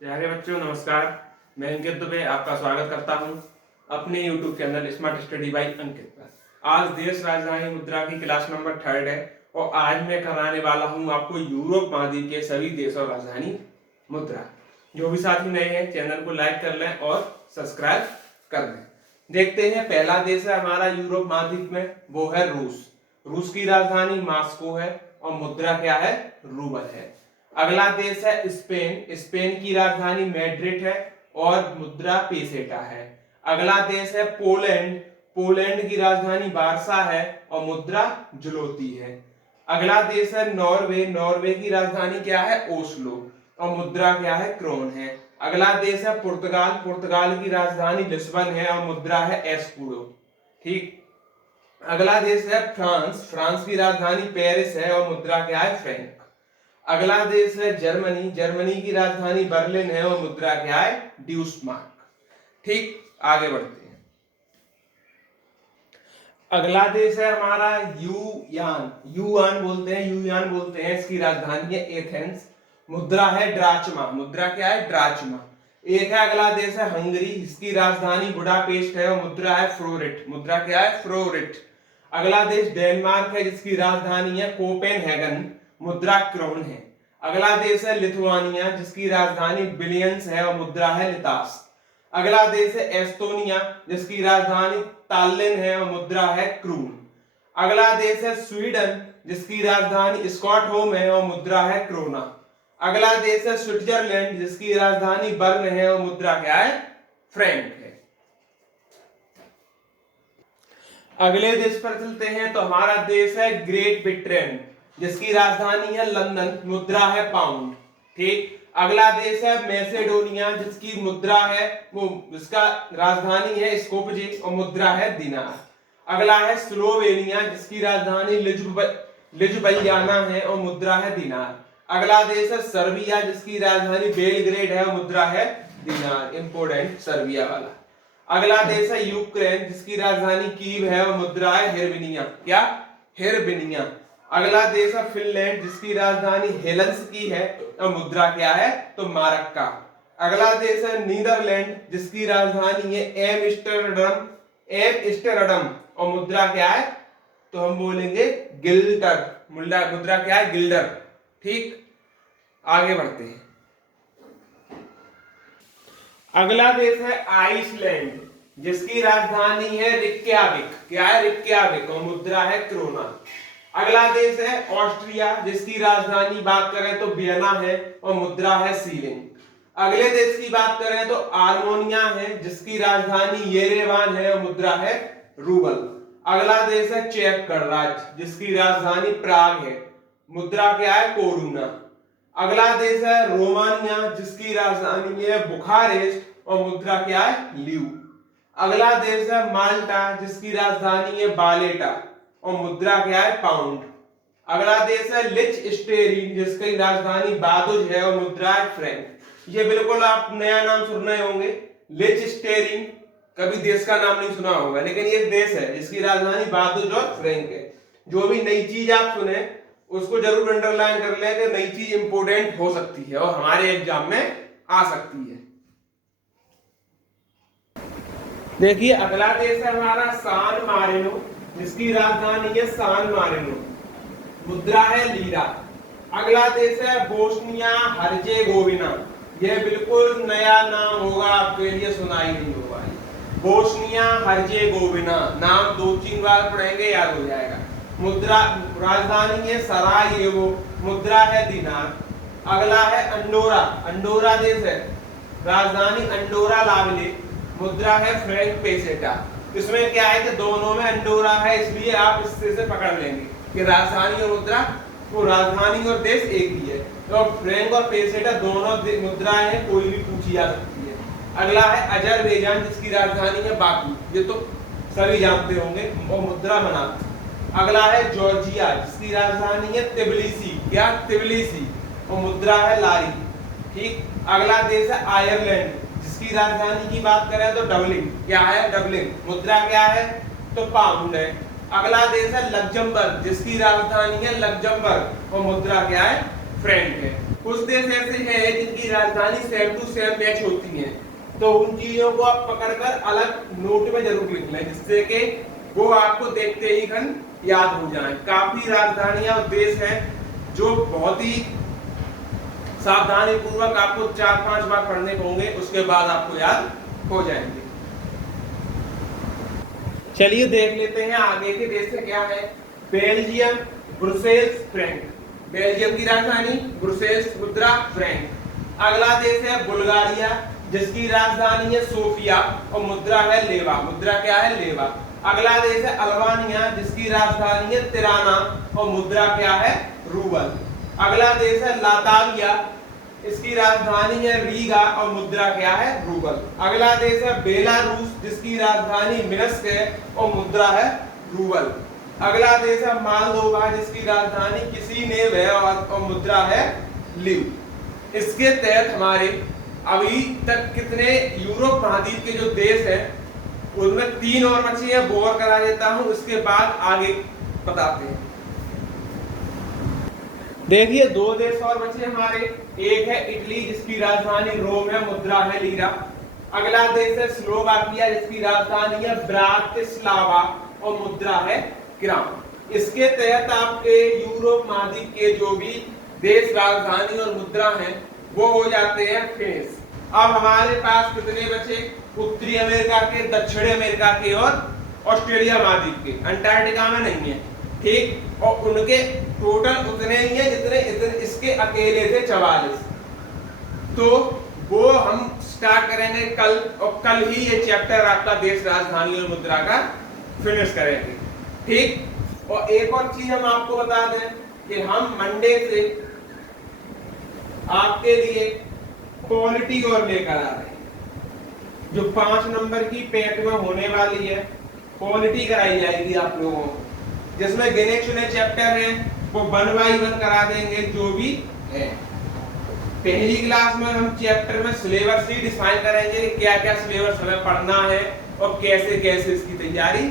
प्यारे बच्चों नमस्कार। मैं अंकित दुबे आपका स्वागत करता हूं अपने YouTube channel smart study by Ankit पर। आज देश राजधानी मुद्रा की क्लास नंबर 3 है और आज मैं कराने वाला हूं आपको यूरोप महाद्वीप के सभी देश और राजधानी मुद्रा। जो भी साथी नए हैं चैनल को लाइक कर लें और सब्सक्राइब कर लें। देखते हैं, पहला देश है हमारा यूरोप महाद्वीप में, वो है रूस। रूस की राजधानी मॉस्को है और मुद्रा क्या है? रूबल है। अगला देश है स्पेन। स्पेन की राजधानी मैड्रिड है और मुद्रा पेसेटा है। अगला देश है पोलैंड। पोलैंड की राजधानी वार्सा है और मुद्रा जुलोती है। अगला देश है नॉर्वे। नॉर्वे की राजधानी क्या है? ओस्लो और मुद्रा क्या है? क्रोन है। अगला देश है पुर्तगाल। पुर्तगाल की राजधानी लिस्बन है और मुद्रा है एस्कुडो। ठीक। अगला देश है फ्रांस। फ्रांस की राजधानी पेरिस है और मुद्रा क्या है? फ्रैंक। अगला देश है जर्मनी। जर्मनी की राजधानी बर्लिन है और मुद्रा क्या है? ड्यूसमार्क। ठीक, आगे बढ़ते हैं। अगला देश है हमारा यूयान। यूआन बोलते हैं, यूयान बोलते हैं। इसकी राजधानी है एथेंस। मुद्रा है ड्राचमा। मुद्रा क्या है? ड्राचमा। एक है अगला देश है हंगरी। इसकी राजधानी बुडापेस्ट है और मुद्रा है फ्लोरिट। मुद्रा क्या है? फ्लोरिट। अगला देश डेनमार्क है जिसकी राजधानी है कोपेनहेगन। मुद्रा क्रोन है। अगला देश है लिथुआनिया जिसकी राजधानी विलियंस है और मुद्रा है लितास। अगला देश है एस्टोनिया जिसकी राजधानी ताल्लिन है और मुद्रा है क्रून। अगला देश है स्वीडन जिसकी राजधानी स्टॉकहोम है और मुद्रा है क्रोना। अगला देश है स्विट्जरलैंड जिसकी राजधानी बर्न है और मुद्रा क्या है? फ्रैंक है। अगले देश पर चलते हैं तो हमारा देश है ग्रेट ब्रिटेन जिसकी राजधानी है लंदन। मुद्रा है पाउंड। ठीक। अगला देश है मैसेडोनिया जिसकी मुद्रा है इसका राजधानी है स्कोपजे और मुद्रा है दिनार। अगला है स्लोवेनिया जिसकी राजधानी लिजुबलियाना है और मुद्रा है दिनार। अगला देश है सर्बिया जिसकी राजधानी बेलग्रेड है और मुद्रा है दिनार। इंपोर्टेंट सर्बिया वाला। अगला देश है यूक्रेन जिसकी राजधानी कीव है और मुद्रा है हिरविनिया। क्या? हिरविनिया। अगला देश है फिनलैंड जिसकी राजधानी हेलसिंकी है और मुद्रा क्या है? तो मारक्का। अगला देश है नीदरलैंड जिसकी राजधानी है एम्स्टर्डम और मुद्रा क्या है? तो हम बोलेंगे गिल्डर। मुद्रा क्या है? गिल्डर। ठीक, आगे बढ़ते हैं। अगला देश है आइसलैंड जिसकी राजधानी है रिक्याविक। क्या है? रिक्याविक और मुद्रा है क्रोना। अगला देश है ऑस्ट्रिया जिसकी राजधानी बात करें तो वियना है और मुद्रा है सीलिंग। अगले देश की बात करें तो आर्मेनिया है जिसकी राजधानी येरेवान है और मुद्रा है रूबल। अगला देश है चेक गणराज्य जिसकी राजधानी प्राग है। मुद्रा क्या है? कोरुना। अगला देश है रोमानिया जिसकी राजधानी है बुखारेस्ट और मुद्रा क्या है? ल्यू। अगला देश है माल्टा जिसकी राजधानी है बालेटा और मुद्रा क्या है? पाउंड। अगला देश है लिechtenstein जिसकी राजधानी बादुज है और मुद्रा है फ्रैंक। ये बिल्कुल आप नया नाम सुन रहे होंगे, लिechtenstein। कभी देश का नाम नहीं सुना होगा, लेकिन ये देश है जिसकी राजधानी बादुज और फ्रैंक है। जो भी नई चीज आप सुने उसको जरूर अंडरलाइन कर लें कि नई चीज इंपोर्टेंट हो सकती है और हमारे एग्जाम में आ सकती है। देखिए, अगला देश है हमारा सान मारिनो जिसकी राजधानी है सान मारिनो। मुद्रा है लीरा। अगला देश है बोस्निया हर्जेगोविना। यह बिल्कुल नया नाम होगा, आपके लिए सुना ही नहीं होगा। बोस्निया हर्जेगोविना नाम 2-3 बार पढ़ेंगे, याद हो जाएगा। मुद्रा राजधानी है सरायेवो। मुद्रा है दिनार। अगला है अंडोरा। अंडोरा देश है, राजधानी अंडोरा लावले। मुद्रा है फ्रैंक पेसेटा। इसमें क्या है कि दोनों में अंडोरा है, इसलिए आप इससे से पकड़ लेंगे कि राजधानी और मुद्रा वो राजधानी और देश एक ही है। तो फ्रैंक और पेसेटा दोनों मुद्राएं हैं, कोई भी पूछी जा सकती है। अगला है अजरबैजान जिसकी राजधानी है बाकू। ये तो सभी जानते होंगे और मुद्रा बनाते। अगला है जॉर्जिया जिसकी राजधानी है तिबिलिसी। क्या? तिबिलिसी और मुद्रा है लारी। ठीक। अगला देश है आयरलैंड जिसकी राजधानी की बात करें तो डबलिन। क्या है? डबलिन। मुद्रा क्या है? तो पाउंड है। अगला देश है लग्जमबर्ग जिसकी राजधानी है लग्जमबर्ग और मुद्रा क्या है? फ्रैंक है। कुछ देश ऐसे हैं जिनकी राजधानी सेम टू सेम मैच होती है, तो उन चीजों को आप पकड़कर अलग नोट में जरूर लिख लें, जिससे कि वो आपको देखते ही घन याद हो जाए। काफी राजधानियां और देश हैं जो बहुत ही सावधानी पूर्वक आपको 4-5 बार पढ़ने होंगे, उसके बाद आपको याद हो जाएंगे। चलिए देख लेते हैं आगे के देश से क्या है। Belgium, Brussels, Frank. बेल्जियम की राजधानी ब्रुसेल्स, मुद्रा फ्रैंक। अगला देश है बुल्गारिया, जिसकी राजधानी है सोफिया और मुद्रा है लेवा। मुद्रा क्या है? लेवा। अगला देश है अल्बानिया, जिसकी राजधानी है तिराना और मुद्रा क्या है? रूबल। अगला देश है लाताविया, इसकी राजधानी है रीगा और मुद्रा क्या है? रूबल। अगला देश है बेलारूस, जिसकी राजधानी मिन्स्क है और मुद्रा है रूबल। अगला देश है मालदोवा, जिसकी राजधानी किसिनेव है और मुद्रा है लिव। इसके तहत हमारे अभी तक कितने यूरोप महाद्वीप के जो देश हैं उनमें 3 और बचे हैं, वो और करा देता हूं, उसके बाद आगे बताते हैं। देखिए 2 देश और बचे हमारे। एक है इटली, जिसकी राजधानी रोम है, मुद्रा है लीरा। अगला देश है स्लोवाकिया, जिसकी राजधानी है ब्रातिस्लावा और मुद्रा है क्राउन। इसके तहत आपके यूरोप महाद्वीप के जो भी देश राजधानी और मुद्रा हैं वो हो जाते हैं फिनिश। अब हमारे पास कितने बचे? उत्तरी अमेरिका के, दक्षिणी अमेरिका के और ऑस्ट्रेलिया महाद्वीप के। अंटार्कटिका में नहीं है, ठीक। और उनके टोटल उतने ही है जितने इसके अकेले थे 44। तो वो हम स्टार्ट करेंगे कल, और कल ही ये चैप्टर आपका देश राजधानी और मुद्रा का फिनिश करेंगे, ठीक। और एक और चीज हम आपको बता दें कि हम मंडे से आपके लिए पॉलिटी और लेकर आ रहे हैं। जो 5 नंबर की पैट में होने वाली है, पॉलिटी कराई जाएगी आप लोगों को, जिसमें गिने चुने चैप्टर हैं वो 1 बाय 1 करा देंगे जो भी है। पहली क्लास में हम चैप्टर में सिलेबस ही डिफाइन करेंगे कि क्या क्या सिलेबस हमें पढ़ना है और कैसे कैसे इसकी तैयारी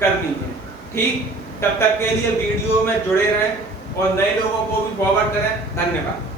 करनी है, ठीक। तब तक के लिए वीडियो में जुड़े रहें और नए लोगों को भी फॉरवर्ड करें। धन्यवाद।